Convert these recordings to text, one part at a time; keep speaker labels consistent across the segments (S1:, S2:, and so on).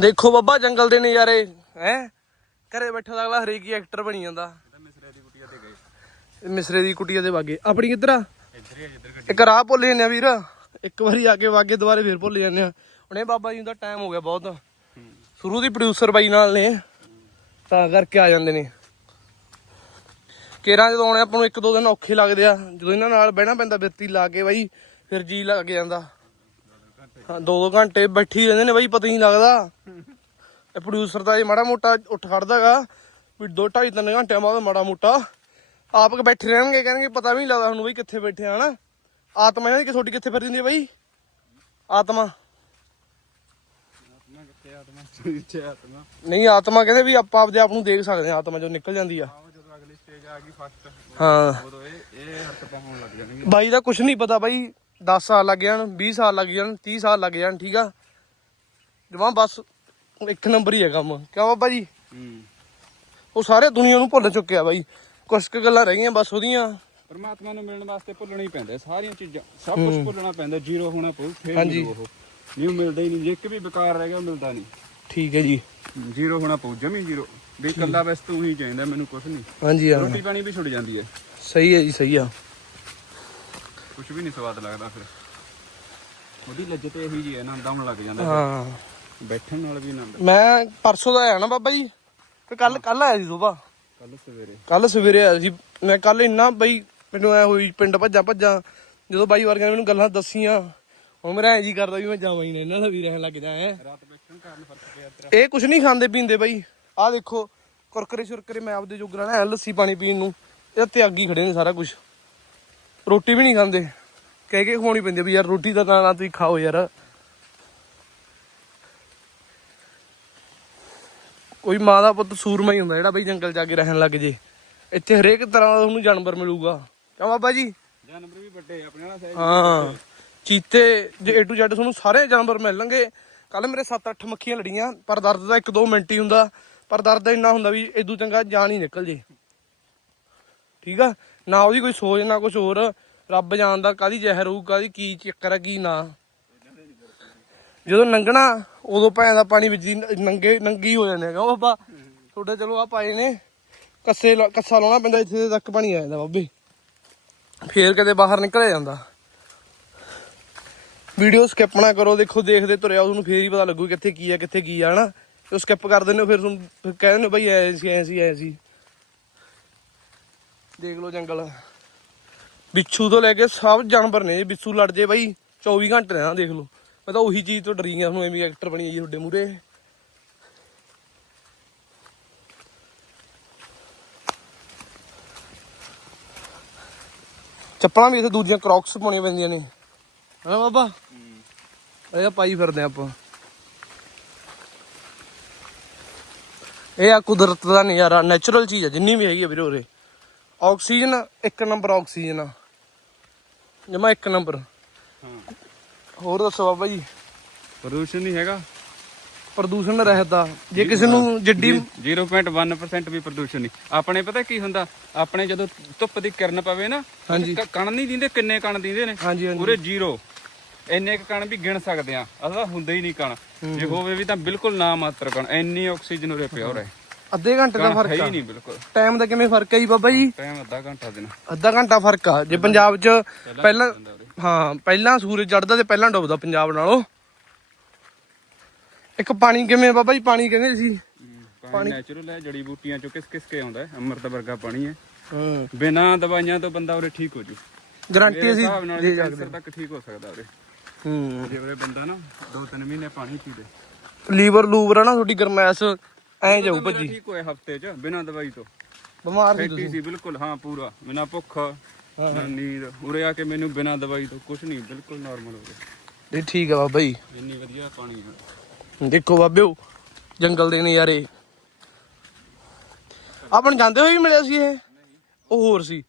S1: ਦੇਖੋ ਬੱਬਾ, ਜੰਗਲ ਦੇ ਨਜ਼ਾਰੇ, ਹੈ? ਘਰੇ ਬੈਠਾ ਤਾਂ ਅਗਲਾ ਹਰੇਕ ਹੀ ਐਕਟਰ ਬਣੀ ਜਾਂਦਾ।
S2: ਮਿਸਰੇ ਦੀ ਕੁਟੀਆ ਤੇ ਗਏ
S1: ਮਿਸਰੇ ਦੀ ਕੁਟੀਆ ਦੇ ਵਾਗੇ। ਆਪਣੀ ਕਿੱਧਰ ਆ? ਇੱਕ ਰਾਹ ਭੁੱਲ ਜਾਂਦੇ ਆ ਵੀਰ। ਇੱਕ ਵਾਰੀ ਆ ਕੇ ਵਾਗੇ, ਦੁਬਾਰੇ ਫੇਰ ਭੁੱਲ ਜਾਂਦੇ ਆ। ਹੁਣ ਬਾਬਾ ਜੀ ਦਾ ਟਾਈਮ ਹੋ ਗਿਆ ਬਹੁਤ। ਸ਼ੁਰੂ ਦੀ ਪ੍ਰੋਡਿਊਸਰ ਬਾਈ ਨਾਲ ਨੇ। ਤਾਂ ਕਰਕੇ ਆ ਜਾਂਦੇ ਨੇ। ਕੇਰਾਂ ਜਦੋਂ ਆਉਣੇ, ਆਪਾਂ ਨੂੰ ਇੱਕ ਦੋ ਦਿਨ ਔਖੇ ਲੱਗਦੇ ਆ। ਜਦੋਂ ਇਹਨਾਂ ਨਾਲ ਬਹਿਣਾ ਪੈਂਦਾ, ਬਿਰਤੀ ਲਾ ਕੇ ਬਾਈ, ਫਿਰ ਜੀ ਲੱਗ ਜਾਂਦਾ। ਹਾਂ ਦੋ ਦੋ ਘੰਟੇ ਬੈਠੀ ਰਹਿੰਦੇ ਨੇ ਬਾਈ ਪਤਾ ਹੀ ਨਹੀਂ ਲੱਗਦਾ। ਇਹ ਪ੍ਰੋਡਿਊਸਰ ਦਾ ਇਹ ਮਾੜਾ ਮੋਟਾ ਉੱਠ ਖੜਦਾਗਾ ਵੀ ਦੋ ਢਾਈ ਤਿੰਨ ਘੰਟਿਆਂ ਬਾਅਦ ਮਾੜਾ ਮੋਟਾ ਆਪ ਕੇ ਬੈਠੇ ਰਹਿਣਗੇ ਕਹਿਣਗੇ ਪਤਾ ਵੀ ਨਹੀਂ ਲੱਗਦਾ ਹੁਣ ਬਈ ਕਿੱਥੇ ਬੈਠੇ ਆ ਹਨਾ? ਆਤਮਾ ਇਹਨਾਂ ਦੀ ਕਿ ਤੁਹਾਡੀ ਕਿੱਥੇ ਫਿਰਦੀ ਹੁੰਦੀ ਹੈ ਬਾਈ? ਆਤਮਾ। ਨਹੀਂ ਆਤਮਾ ਕਹਿੰਦੇ ਵੀ ਆਪਾਂ ਆਪਦੇ ਆਪ ਨੂੰ ਦੇਖ ਸਕਦੇ ਆ ਆਤਮਾ ਜੋ ਨਿਕਲ ਜਾਂਦੀ ਆ। ਹਾਂ ਬਾਈ ਦਾ ਕੁਝ ਨਹੀਂ ਪਤਾ ਬਾਈ। 10 ਸਾਲ ਲੱਗ ਜਾਣ 20 ਸਾਲ ਲੱਗ ਜਾਣ 30 ਸਾਲ ਲੱਗ ਜਾਣ ਠੀਕ ਆ? ਜਮਾਂ ਬਸ ਇੱਕ ਨੰਬਰ ਹੀ ਹੈ ਕੰਮ। ਕਿਉਂ ਬਾਬਾ ਜੀ? ਉਹ ਸਾਰੇ ਦੁਨੀਆ ਨੂੰ ਭੁੱਲ ਚੁੱਕਿਆ ਬਾਈ। ਕੁਛ ਕੁ ਗੱਲਾਂ ਰਹਿ ਗਈਆਂ ਬਸ ਉਹਦੀਆਂ।
S2: ਪਰਮਾਤਮਾ ਨੂੰ ਮਿਲਣ ਵਾਸਤੇ ਭੁੱਲਣਾ ਹੀ ਪੈਂਦਾ ਸਾਰੀਆਂ ਚੀਜ਼ਾਂ ਸਭ ਕੁਝ ਭੁੱਲਣਾ ਪੈਂਦਾ ਜ਼ੀਰੋ ਹੋਣਾ ਪਊ ਫੇਰ
S1: ਹਾਂਜੀ।
S2: ਉਹ। ਉਹ ਮਿਲਦਾ ਹੀ ਨਹੀਂ ਇੱਕ ਵੀ ਬੇਕਾਰ ਰਹਿ ਗਿਆ ਮਿਲਦਾ ਨਹੀਂ।
S1: ਠੀਕ ਹੈ ਜੀ।
S2: ਜ਼ੀਰੋ ਹੋਣਾ ਪਊ ਜਮੀ ਜ਼ੀਰੋ। ਵੀ ਇਕੱਲਾ ਬਸ ਤੂੰ ਹੀ ਚਾਹੀਦਾ ਮੈਨੂੰ ਕੁਝ ਨਹੀਂ।
S1: ਹਾਂਜੀ ਹਾਂ।
S2: ਰੋਟੀ ਪਾਣੀ ਵੀ ਛੁੱਟ ਜਾਂਦੀ ਹੈ।
S1: ਸਹੀ ਹੈ ਜੀ ਸਹੀ ਆ।
S2: ਕੁਝ ਵੀ ਨਹੀਂ ਸਵਾਦ ਲੱਗਦਾ ਫਿਰ। ਉਹਦੀ ਲੱਜਤ ਇਹੀ ਜੀ ਹੈ ਨਾ ਦਮ ਲੱਗ ਜਾਂਦਾ
S1: ਹਾਂ।
S2: ਬੈਠਣ ਨਾਲ ਵੀ ਆਨੰਦ
S1: ਮੈਂ ਪਰਸੋਂ ਦਾ ਆਇਆ ਨਾ ਬਾਬਾ ਜੀ ਤੇ ਕੱਲ ਕੱਲ ਆਇਆ ਸੀ ਸੁਬਾ
S2: ਕੱਲ ਸਵੇਰੇ।
S1: ਕੱਲ ਸਵੇਰੇ ਆਇਆ ਸੀ। ਮੈਂ ਕੱਲ ਇੰਨਾ ਬਈ ਮੈਨੂੰ ਐ ਹੋਈ ਪਿੰਡ ਭੱਜਾਂ ਭੱਜਾਂ ਜਦੋਂ ਬਾਈ ਵਰਗਿਆਂ ਨੇ ਮੈਨੂੰ ਗੱਲਾਂ ਦੱਸੀਆਂ ਹੁਣ ਮੇਰਾ ਐ ਜੀ ਕਰਦਾ ਵੀ ਮੈਂ ਜਾਵਾਂ ਹੀ ਨਾ ਇਹਨਾਂ ਦਾ ਵੀ ਰਹਿਣ ਲੱਗ ਜਾ ਐ।
S2: ਰਾਤ ਬੈਠਣ ਕਾਰਨ ਫ਼ਰਕ ਪਿਆ ਤੇਰਾ
S1: ਇਹ ਕੁਛ ਨਹੀਂ ਖਾਂਦੇ ਪੀਂਦੇ ਬਾਈ। ਆਹ ਦੇਖੋ ਕੁਰਕਰੇ ਸ਼ੁਰਕਰੇ ਮੈਂ ਆਪਦੇ ਜੋਗਰਾ ਨਾ ਲੱਸੀ ਪਾਣੀ ਪੀਣ ਨੂੰ ਇਹ ਤੇ ਅੱਗੀ ਖੜੇ ਨੇ ਸਾਰਾ ਕੁਝ ਰੋਟੀ ਵੀ ਨਹੀਂ ਖਾਂਦੇ। ਕਹਿ ਕੇ ਖਵਾਉਣੀ ਪੈਂਦੀ ਵੀ ਯਾਰ ਰੋਟੀ ਤਾਂ ਨਾ ਤੁਸੀਂ ਖਾਓ ਯਾਰ। ਕੋਈ ਮਾਂ ਦਾ ਪੁੱਤ ਸੂਰਮਾ ਹੀ ਹੁੰਦਾ ਜਿਹੜਾ ਬਈ ਜੰਗਲ ਜਾ ਕੇ ਰਹਿਣ ਲੱਗ ਜੇ। ਇੱਥੇ ਹਰੇਕ ਤਰ੍ਹਾਂ ਦਾ ਤੁਹਾਨੂੰ ਜਾਨਵਰ ਮਿਲੂਗਾ। ਕਿਉਂ ਬਾਬਾ ਜੀ?
S2: ਜਾਨਵਰ ਵੀ ਵੱਡੇ ਆਪਣੇ ਨਾਲ ਸਹਿਜ
S1: ਹਾਂ। ਚੀਤੇ ਜੇ A to Z ਤੁਹਾਨੂੰ ਸਾਰੇ ਜਾਨਵਰ ਮਿਲਣਗੇ ਕੱਲ ਮੇਰੇ 7-8 ਮੱਖੀਆਂ ਲੜੀਆਂ ਪਰ ਦਰਦ ਦਾ 1-2 ਮਿੰਟ ਹੀ ਹੁੰਦਾ। ਪਰ ਦਰਦ ਇੰਨਾ ਹੁੰਦਾ ਵੀ ਇਦੋਂ ਚੰਗਾ ਜਾਨ ਹੀ ਨਿਕਲ ਜੇ। ਠੀਕ ਆ? ਨਾ ਉਹਦੀ ਕੋਈ ਸੋਚ, ਨਾ ਕੁਝ ਹੋਰ। ਰੱਬ ਜਾਣਦਾ ਕਾਦੀ ਜ਼ਹਿਰ ਹੋਊ ਕਾਦੀ ਕੀ ਚੱਕਰ ਆ, ਕੀ ਨਾ। ਜਦੋਂ ਨੰਗਣਾ, ਉਦੋਂ ਭੈਣ ਦਾ ਪਾਣੀ ਵਿੱਚ ਦੀ ਨੰਗੇ, ਨੰਗੀ ਹੋ ਜਾਂਦੇ ਹੈਗਾ। ਬਾਬਾ, ਤੁਹਾਡੇ ਚਲੋ ਆ ਪਾਏ ਨੇ। ਕੱਸੇ ਲਾ- ਕੱਸਾ ਲਾਉਣਾ ਪੈਂਦਾ, ਇੱਥੇ ਤੱਕ ਪਾਣੀ ਆ ਜਾਂਦਾ ਬਾਬੇ। ਫੇਰ ਕਦੇ ਬਾਹਰ ਨਿਕਲਿਆ ਜਾਂਦਾ। ਵੀਡੀਓ ਸਕਿਪ ਨਾ ਕਰੋ, ਦੇਖੋ, ਦੇਖਦੇ ਤੁਰਿਆ, ਉਹਨੂੰ ਫੇਰ ਹੀ ਪਤਾ ਲੱਗੂ ਕਿੱਥੇ ਕੀ ਆ, ਕਿੱਥੇ ਕੀ ਆ, ਹਨਾ। ਤੇ ਸਕਿਪ ਕਰ ਦਿੰਦੇ ਹੋ, ਫਿਰ ਤੁਹਾਨੂੰ, ਫਿਰ ਕਹਿ ਦਿੰਦੇ ਹੋ ਬਈ ਐ ਸੀ ਐ ਸੀ ਐ ਸੀ। ਦੇਖ ਲਓ ਜੰਗਲ। ਬਿੱਛੂ ਤੋਂ ਲੈ ਕੇ ਸਭ ਜਾਨਵਰ ਨੇ ਬਿੱਛੂ ਲੜ ਜੇ ਬਈ 24 ਘੰਟੇ ਰਹਿਣਾ ਦੇਖ ਲਓ। ਮੈਂ ਤਾਂ ਉਹੀ ਚੀਜ਼ ਤੋਂ ਡਰੀ ਗਿਆ ਹੁਣ ਐਵੇਂ ਐਕਟਰ ਬਣੀ ਜੀ ਤੁਹਾਡੇ ਮੂਰੇ ਚੱਪਲਾਂ ਵੀ ਇੱਥੇ ਦੂਜੀਆਂ ਕ੍ਰੌਕਸ ਪਾਉਣੀਆਂ ਪੈਂਦੀਆਂ ਨੇ। ਹਾਂ ਬਾਬਾ? ਇਹ ਪਾਈ ਫਿਰਦੇ ਆਪਾਂ। ਇਹ ਆ ਕੁਦਰਤ ਦਾ ਨਜ਼ਾਰਾ ਨੈਚੁਰਲ ਚੀਜ਼ ਆ ਜਿੰਨੀ ਵੀ ਹੈਗੀ ਆ ਵੀਰੇ ਉਰੇ। ਆਕਸੀਜਨ ਇੱਕ ਨੰਬਰ ਆਕਸੀਜਨ ਆ। ਜਮਾ ਇੱਕ ਨੰਬਰ। ਹੋਰ ਦੱਸੋ ਬਾਬਾ ਜੀ?
S2: ਪ੍ਰਦੂਸ਼ਣ ਨਹੀਂ ਹੈਗਾ।
S1: ਪ੍ਰਦੂਸ਼ਣ ਰਹਿਦਾ। ਜੇ ਕਿਸੇ ਨੂੰ ਜਿੱਡੀ
S2: 0.1% ਵੀ ਪ੍ਰਦੂਸ਼ਣ ਨਹੀਂ। ਆਪਣੇ ਪਤਾ ਕੀ ਹੁੰਦਾ? ਆਪਣੇ ਜਦੋਂ ਧੁੱਪ ਦੀ ਕਿਰਨ ਪਵੇ ਨਾ ਕਣ ਨਹੀਂ ਦਿੰਦੇ ਕਿੰਨੇ ਕਣ ਦਿੰਦੇ ਨੇ? ਪੂਰੇ ਜ਼ੀਰੋ। ਇੰਨੇ ਕਣ ਵੀ ਗਿਣ ਸਕਦੇ ਆ। ਅਸਲ ਹੁੰਦੇ ਹੀ ਨਹੀਂ ਕਣ। ਜੇ ਹੋਵੇ ਵੀ ਤਾਂ ਬਿਲਕੁਲ ਨਾ ਮਾਤਰ ਕਣ। ਇੰਨੀ ਆਕਸੀਜਨ ਉਰੇ ਪਿਓਰ ਹੈ
S1: ਅੱਧੇ ਘੰਟੇ ਦਾ ਫ਼ਰਕ
S2: ਹੈ ਹੀ ਨਹੀਂ ਬਿਲਕੁਲ।
S1: ਟਾਈਮ ਦਾ ਕਿਵੇਂ ਫ਼ਰਕ ਆ ਜੀ ਬਾਬਾ ਜੀ?
S2: ਟਾਈਮ ਅੱਧਾ ਘੰਟਾ ਦੇਣਾ।
S1: ਅੱਧਾ ਘੰਟਾ ਫ਼ਰਕ ਆ। ਜੇ ਪੰਜਾਬ 'ਚ ਪਹਿਲਾਂ। ਹਾਂ ਪਹਿਲਾਂ ਸੂਰਜ ਚੜਦਾ ਤੇ ਪਹਿਲਾਂ ਡੁੱਬਦਾ ਪੰਜਾਬ ਨਾਲੋਂ। ਇੱਕ ਪਾਣੀ ਕਿਵੇਂ ਬਾਬਾ ਜੀ? ਪਾਣੀ ਕਹਿੰਦੇ ਸੀ।
S2: ਪਾਣੀ ਨੈਚੁਰਲ ਹੈ ਜੜੀ ਬੂਟੀਆਂ ਚੋਂ ਕਿਸ ਕਿਸ ਕੇ ਆਉਂਦਾ ਹੈ? ਅੰਮ੍ਰਿਤ ਵਰਗਾ ਪਾਣੀ ਹੈ।
S1: ਹਾਂ।
S2: ਬਿਨਾਂ ਦਵਾਈਆਂ ਤੋਂ ਬੰਦਾ ਉਰੇ ਠੀਕ ਹੋ ਜੂ।
S1: ਗਾਰੰਟੀ ਅਸੀਂ ਦੇ
S2: ਕੈਂਸਰ ਤੱਕ ਠੀਕ ਹੋ ਸਕਦਾ ਉਰੇ।
S1: ਹੂੰ।
S2: ਜੇ ਉਰੇ ਬੰਦਾ ਨਾ 2-3 ਮਹੀਨੇ ਪਾਣੀ ਪੀ ਲੇ।
S1: ਲੀਵਰ ਲੂਵਰ ਆ ਨਾ ਤੁਹਾਡੀ ਗਰਮੈਸ਼। ਐਂ ਜਾਊ ਭੱਜੀ।
S2: ਠੀਕ ਹੋਇਆ ਹਫ਼ਤੇ 'ਚ ਬਿਨਾਂ ਦਵਾਈ ਤੋਂ।
S1: ਬਿਮਾਰ ਸੀ
S2: ਫੈਟੀ ਸੀ ਬਿਲਕੁਲ ਹਾਂ ਪੂਰਾ। ਬਿਨਾਂ ਭੁੱਖ ਨਾ ਨੀਂਦ। ਉਰੇ ਆ ਕੇ ਮੈਨੂੰ ਬਿਨਾਂ ਦਵਾਈ ਤੋਂ ਕੁਝ ਨਹੀਂ ਬਿਲਕੁਲ ਨਾਰਮਲ ਹੋ ਗਿਆ।
S1: ਤੁਸੀਂ ਠੀਕ ਆ ਬਾਬਾ ਜੀ।
S2: ਇੰਨੀ ਵਧੀਆ ਪਾਣੀ ਹੈ
S1: ਦੇਖੋ ਬਾਬਿਓ ਜੰਗਲ ਦੇ ਨਜ਼ਾਰੇ। ਆਪਾਂ ਨੂੰ ਜਾਂਦੇ ਹੋਏ ਵੀ ਮਿਲਿਆ ਸੀ ਇਹ? ਉਹ ਹੋਰ ਸੀ।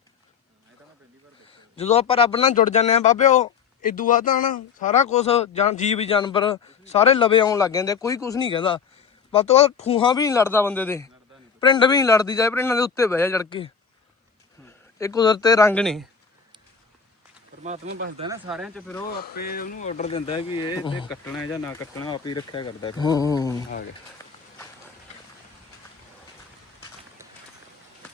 S1: ਜਦੋਂ ਆਪਾਂ ਰੱਬ ਨਾਲ ਜੁੜ ਜਾਂਦੇ ਆ ਬਾਬਿਓ ਇਦੋਂ ਬਾਅਦ ਤਾਂ ਨਾ ਸਾਰਾ ਕੁਝ ਜੀਵ ਜਾਨਵਰ ਸਾਰੇ ਲਵੇ ਆਉਣ ਲੱਗ ਜਾਂਦੇ ਆ, ਕੋਈ ਕੁਝ ਨਹੀਂ ਕਹਿੰਦਾ। ਵੱਧ ਤੋਂ ਵੱਧ ਠੂਹਾਂ ਵੀ ਨਹੀਂ ਲੜਦਾ ਬੰਦੇ ਦੇ। ਪਿੰਡ ਵੀ ਨਹੀਂ ਲੜਦੀ ਜਾਏ ਪਿੰਡਾਂ ਦੇ ਉੱਤੇ ਬਹਿ ਜਾ ਚੜ ਕੇ ਇਹ ਕੁਦਰਤ ਦੇ ਰੰਗ ਨੇ।
S2: ਪਰਮਾਤਮਾ ਬਸਦਾ ਨਾ ਸਾਰਿਆਂ ਚ ਫਿਰ ਉਹ ਆਪੇ ਉਹਨੂੰ ਆਰਡਰ ਦਿੰਦਾ ਵੀ ਇਹ ਤੇ ਕੱਟਣਾ ਜਾਂ ਨਾ ਕੱਟਣਾ ਆਪ ਹੀ ਰੱਖਿਆ ਕਰਦਾ।
S1: ਹੂੰ।
S2: ਆ ਗਿਆ।